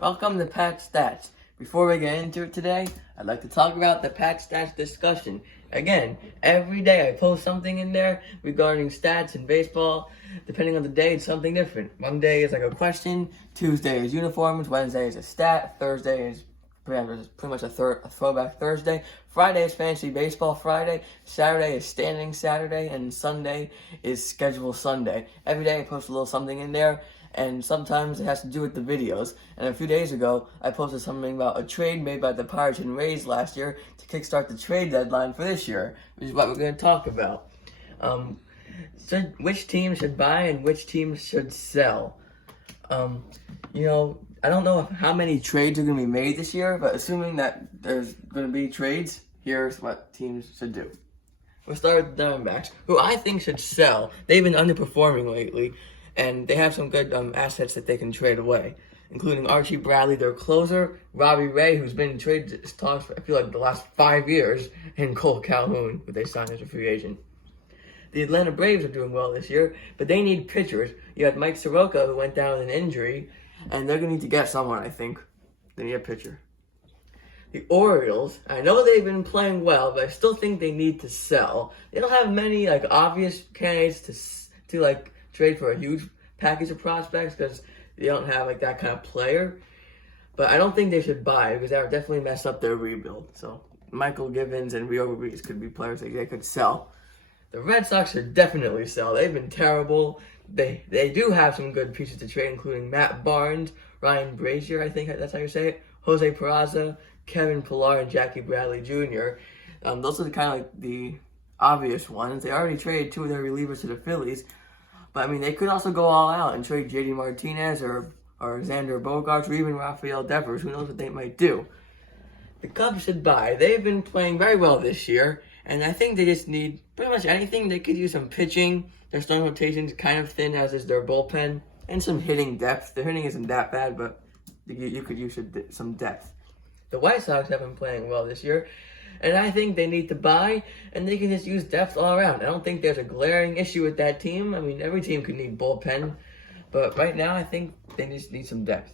Welcome to Patch Stats. Before we get into it today, I'd like to talk about the Patch Stats discussion. Again, every day I post something in there regarding stats in baseball. Depending on the day, it's something different. Monday is like a question, Tuesday is uniforms, Wednesday is a stat, Thursday is pretty much a throwback Thursday, Friday is fantasy baseball Friday, Saturday is standing Saturday, and Sunday is schedule Sunday. Every day I post a little something in there, and sometimes it has to do with the videos. And a few days ago, I posted something about a trade made by the Pirates and Rays last year to kickstart the trade deadline for this year, which is what we're going to talk about. Which team should buy and which team should sell? I don't know how many trades are going to be made this year, but assuming that there's going to be trades, here's what teams should do. We'll start with the Diamondbacks, who I think should sell. They've been underperforming lately, and they have some good assets that they can trade away, including Archie Bradley, their closer, Robbie Ray, who's been in trade talks for, I feel like, the last 5 years, and Cole Calhoun, who they signed as a free agent. The Atlanta Braves are doing well this year, but they need pitchers. You had Mike Soroka, who went down with an injury, and they're going to need to get someone, I think. They need a pitcher. The Orioles, I know they've been playing well, but I still think they need to sell. They don't have many obvious candidates to trade for a huge package of prospects because they don't have that kind of player. But I don't think they should buy because that would definitely mess up their rebuild. So Michael Givens and Rio Ruiz could be players that they could sell. The Red Sox should definitely sell. They've been terrible. They do have some good pieces to trade, including Matt Barnes, Ryan Brazier, I think that's how you say it, Jose Peraza, Kevin Pillar, and Jackie Bradley Jr. Those are kind of the obvious ones. They already traded 2 of their relievers to the Phillies, but they could also go all out and trade JD Martinez or Xander Bogaerts or even Rafael Devers. Who knows what they might do? The Cubs should buy. They've been playing very well this year, and I think they just need pretty much anything. They could use some pitching. Their starting rotation is kind of thin, as is their bullpen, and some hitting depth. Their hitting isn't that bad, but you could use some depth. The White Sox have been playing well this year, and I think they need to buy, and they can just use depth all around. I don't think there's a glaring issue with that team. Every team could need bullpen, but right now I think they just need some depth.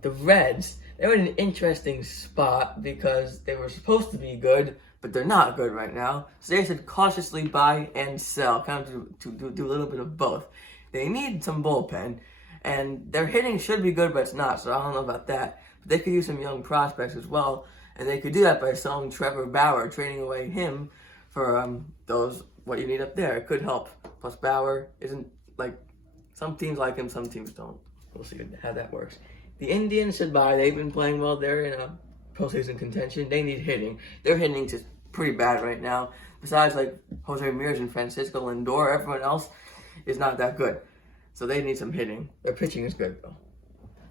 The Reds, they're in an interesting spot because they were supposed to be good, but they're not good right now. So they should cautiously buy and sell, kind of to do a little bit of both. They need some bullpen, and their hitting should be good, but it's not, so I don't know about that. But they could use some young prospects as well, and they could do that by selling Trevor Bauer, trading away him for what you need up there. It could help. Plus Bauer isn't some teams like him, some teams don't. We'll see how that works. The Indians should buy. They've been playing well. They're in a postseason contention. They need hitting. Their hitting is pretty bad right now. Besides Jose Ramirez and Francisco Lindor, everyone else is not that good. So they need some hitting. Their pitching is good though.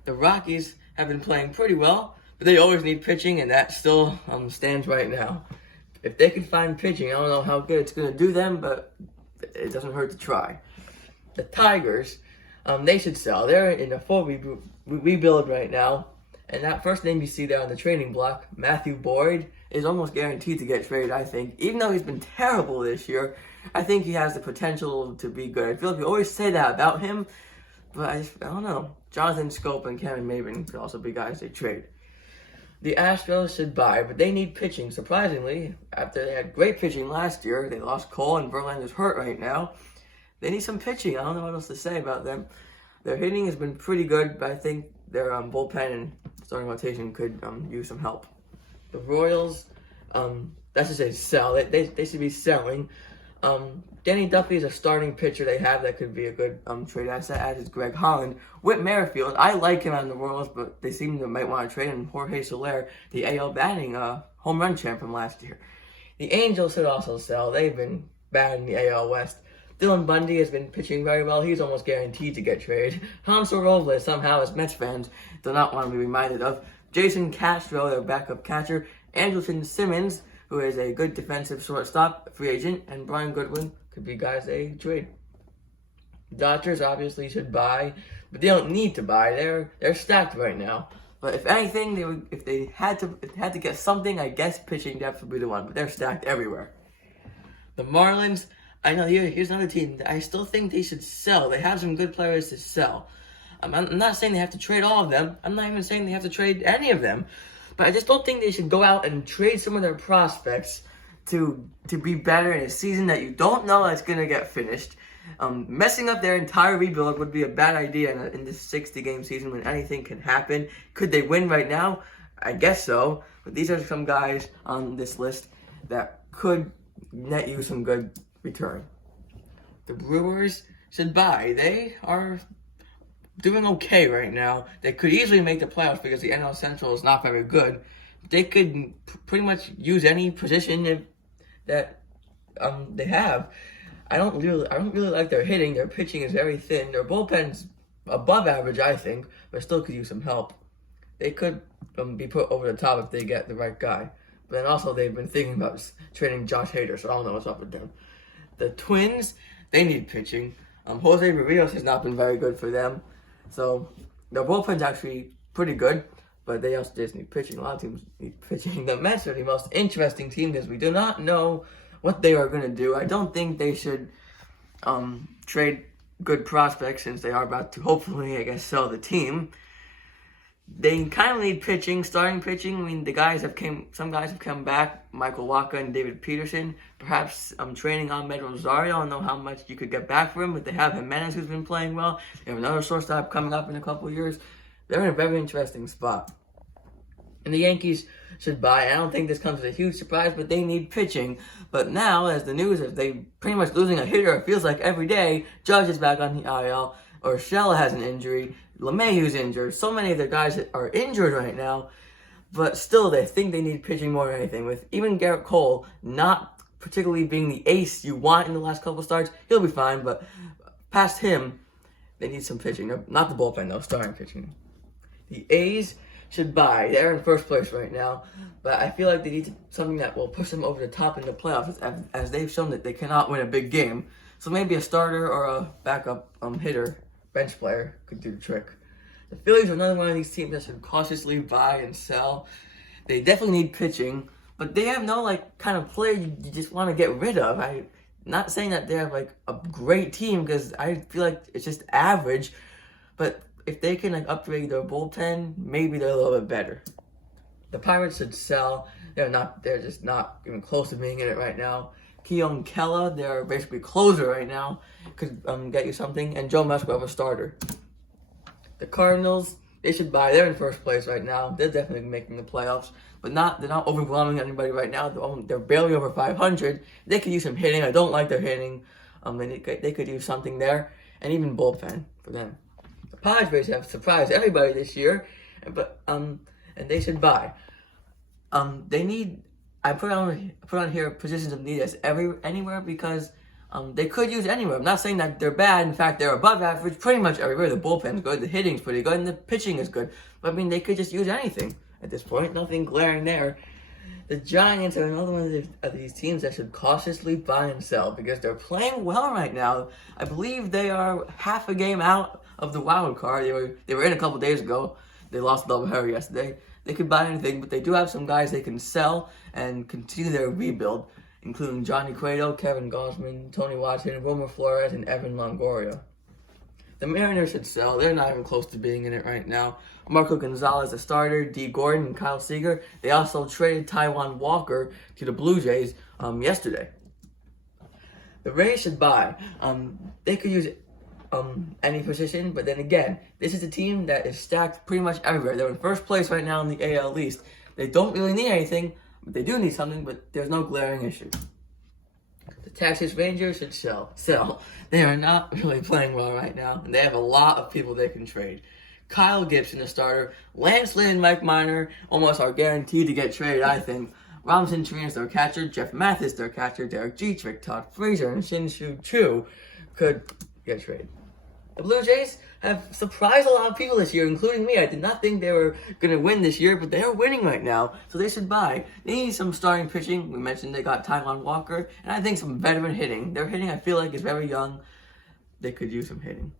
The Rockies have been playing pretty well, but they always need pitching, and that still stands right now. If they can find pitching, I don't know how good it's going to do them, but it doesn't hurt to try. The Tigers, they should sell. They're in a full rebuild right now. And that first name you see there on the trading block, Matthew Boyd, is almost guaranteed to get traded, I think. Even though he's been terrible this year, I think he has the potential to be good. I feel like we always say that about him, but I don't know. Jonathan Scope and Kevin Maven could also be guys they trade. The Astros should buy, but they need pitching. Surprisingly, after they had great pitching last year, they lost Cole and Verlander's hurt right now. They need some pitching. I don't know what else to say about them. Their hitting has been pretty good, but I think their bullpen and starting rotation could use some help. The Royals, that's just a sell. They should be selling. Danny Duffy is a starting pitcher they have that could be a good trade asset, as is Greg Holland. Whit Merrifield, I like him on the Royals, but they seem to might want to trade him. Jorge Soler, the AL batting home run champ from last year. The Angels should also sell. They've been bad in the AL West. Dylan Bundy has been pitching very well. He's almost guaranteed to get traded. Hansel Robles, somehow, as Mets fans, do not want to be reminded of. Jason Castro, their backup catcher. Andrelton Simmons, who is a good defensive shortstop, free agent. And Brian Goodwin could be guys they trade. Dodgers obviously should buy, but they don't need to buy. They're stacked right now. But if anything, if they had to get something, I guess pitching depth would be the one. But they're stacked everywhere. The Marlins, I know here's another team that I still think they should sell. They have some good players to sell. I'm not saying they have to trade all of them. I'm not even saying they have to trade any of them. But I just don't think they should go out and trade some of their prospects to be better in a season that you don't know that's going to get finished. Messing up their entire rebuild would be a bad idea in this 60-game season when anything can happen. Could they win right now? I guess so. But these are some guys on this list that could net you some good return. The Brewers should buy. They are doing okay right now. They could easily make the playoffs because the NL Central is not very good. They could pretty much use any position that they have. I don't really like their hitting. Their pitching is very thin. Their bullpen's above average, I think, but still could use some help. They could be put over the top if they get the right guy. But then also they've been thinking about trading Josh Hader, so I don't know what's up with them. The Twins, they need pitching. Jose Barrios has not been very good for them. So their bullpen's actually pretty good, but they also just need pitching. A lot of teams need pitching. The Mets are the most interesting team because we do not know what they are going to do. I don't think they should trade good prospects since they are about to hopefully, I guess, sell the team. They kind of need pitching, starting pitching. I mean, some guys have come back, Michael Wacha and David Peterson. Perhaps training Ahmed Rosario. I don't know how much you could get back for him, but they have Jimenez who's been playing well. They have another shortstop coming up in a couple of years. They're in a very interesting spot. And the Yankees should buy. I don't think this comes as a huge surprise, but they need pitching. But now, as the news is, they pretty much losing a hitter, it feels like every day. Judge is back on the IL. Urshela has an injury. LeMahieu's injured. So many of their guys are injured right now. But still, they think they need pitching more than anything. With even Garrett Cole not particularly being the ace you want in the last couple starts, he'll be fine. But past him, they need some pitching. Not the bullpen, though. Starting pitching. The A's should buy. They're in first place right now. But I feel like they need something that will push them over the top in the playoffs, as they've shown that they cannot win a big game. So maybe a starter or a backup hitter, bench player, could do the trick. The Phillies are another one of these teams that should cautiously buy and sell. They definitely need pitching, but they have no kind of player you just want to get rid of. I'm not saying that they have a great team because I feel like it's just average, but if they can upgrade their bullpen, maybe they're a little bit better. The Pirates should sell. They're just not even close to being in it right now. Keon Kella, they're basically closer right now, could get you something, and Joe Musgrove, a starter. The Cardinals, they should buy. They're in first place right now. They're definitely making the playoffs, but they're not overwhelming anybody right now. They're barely over 500. They could use some hitting. I don't like their hitting. They could use something there, and even bullpen for them. The Padres have surprised everybody this year, and they should buy. They need. I put on here positions of need as anywhere because they could use anywhere. I'm not saying that they're bad. In fact, they're above average pretty much everywhere. The bullpen's good, the hitting's pretty good, and the pitching is good. But I mean, they could just use anything at this point. Nothing glaring there. The Giants are another one of these teams that should cautiously buy and sell because they're playing well right now. I believe they are half a game out of the wild card. They were in a couple days ago. They lost the doubleheader yesterday. They could buy anything, but they do have some guys they can sell and continue their rebuild, including Johnny Cueto, Kevin Gausman, Tony Watson, Romer Flores, and Evan Longoria. The Mariners should sell. They're not even close to being in it right now. Marco Gonzalez, the starter, D. Gordon, and Kyle Seager. They also traded Taijuan Walker to the Blue Jays yesterday. The Rays should buy. They could use any position, but then again, this is a team that is stacked pretty much everywhere. They're in first place right now in the AL East. They don't really need anything, but they do need something, but there's no glaring issue. The Texas Rangers should sell. They are not really playing well right now, and they have a lot of people they can trade. Kyle Gibson, the starter. Lance Lynn and Mike Minor almost are guaranteed to get traded, I think. Robinson Chirinos, their catcher. Jeff Mathis, their catcher. Derek Jeter, Todd Frazier, and Shin-Soo Choo could get traded. The Blue Jays have surprised a lot of people this year, including me. I did not think they were going to win this year, but they are winning right now, so they should buy. They need some starting pitching. We mentioned they got Taijuan Walker, and I think some veteran hitting. Their hitting, I feel like, is very young. They could use some hitting.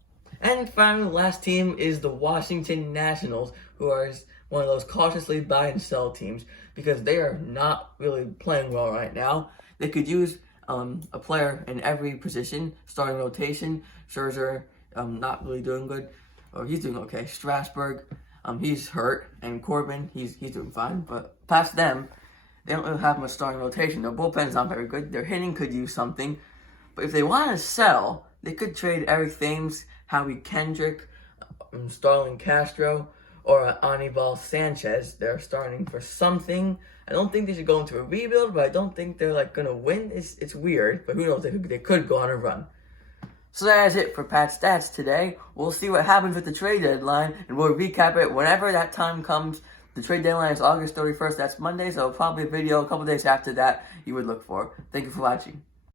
And finally, the last team is the Washington Nationals, who are one of those cautiously buy and sell teams because they are not really playing well right now. They could use a player in every position, starting rotation. Scherzer, not really doing good. Oh, he's doing okay. Strasburg, he's hurt, and Corbin, he's doing fine. But past them, they don't really have much starting rotation. Their bullpen's not very good. Their hitting could use something. But if they want to sell, they could trade Eric Thames, Howie Kendrick, Starlin Castro, or Anibal Sanchez. They're starting for something. I don't think they should go into a rebuild, but I don't think they're gonna win. It's weird, but who knows? They could go on a run. So that is it for Pat's Stats today. We'll see what happens with the trade deadline, and we'll recap it whenever that time comes. The trade deadline is August 31st. That's Monday, so probably a video a couple days after that you would look for. Thank you for watching.